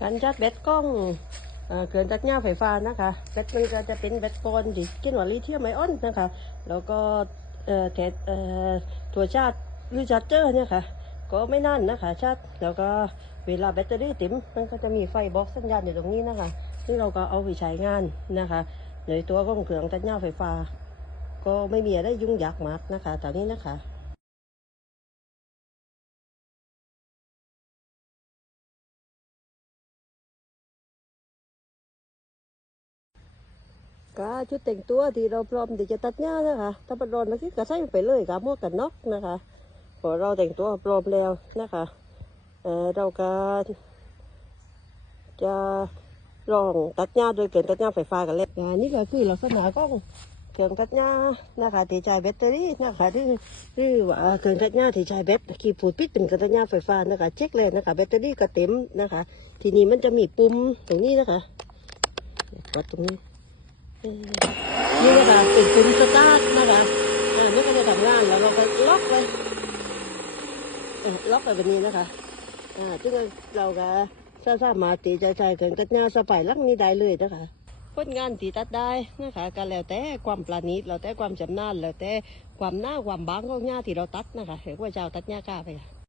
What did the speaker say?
การชาร์จแบตกล้องเกินตัดหญ้าไฟฟ้านะคะแบตมันก็จะเป็นแบตกอนที่กินว่าลิเธียมไอออนนะคะ แล้วก็เอ่อแถเอ่อตัวชาร์จหรือชาร์จเจอร์เนี่ยค่ะ ก็ไม่นานนะคะชาร์จแล้วก็เวลาแบตเตอรี่เต็มมันก็จะมีไฟบอกสัญญาณอยู่ตรงนี้นะคะ ซึ่งเราก็เอาไปใช้งานนะคะในตัวของเครื่องตัดหญ้าไฟฟ้า ก็ไม่มีอะไรยุ่งยากมากนะคะตอนนี้นะคะ ก็ชุดแต่งตัวที่เราพร้อมที่จะตัดหญ้านะคะถ้าเป็นร้อนนักที่ก็ใส่ไปเลยกับหมวกกันน็อกนะคะพอเราแต่งตัวพร้อมแล้วนะคะเออเราก็จะลองตัดหญ้าโดยเกินตัดหญ้าไฟฟ้ากันเลยอ่านี่ก็คือลักษณะของเครื่องตัดหญ้านะคะที่ใช้แบตเตอรี่นะคะหรือหรือว่าเครื่องตัดหญ้าที่ใช้แบตที่ผูดปิดเป็นเครื่องตัดหญ้าไฟฟ้านะคะ เช็คเลยนะคะแบตเตอรี่ก็เต็มนะคะ ทีนี้มันจะมีปุ่มตรงนี้นะคะวัดตรงนี้ นี่นะคะเป็นปุ่มสตาร์ทนะคะอ่าไม่ก็จะทำงานแล้วเราก็ล็อกไว้เออล็อกไว้แบบนี้นะคะอ่าจึงเราก็สามารถที่จใช้เครื่องตัดหญ้าสไปลักนี้ได้เลยนะคะผลงานที่ตัดได้นะคะก็แล้วแต่ความประณีตแล้วแต่ความชำนาญแล้วแต่ความหน้าความบางของหญ้าที่เราตัดนะคะเห็นว่าเจ้าตัดหญ้ากล้าไปค่ะ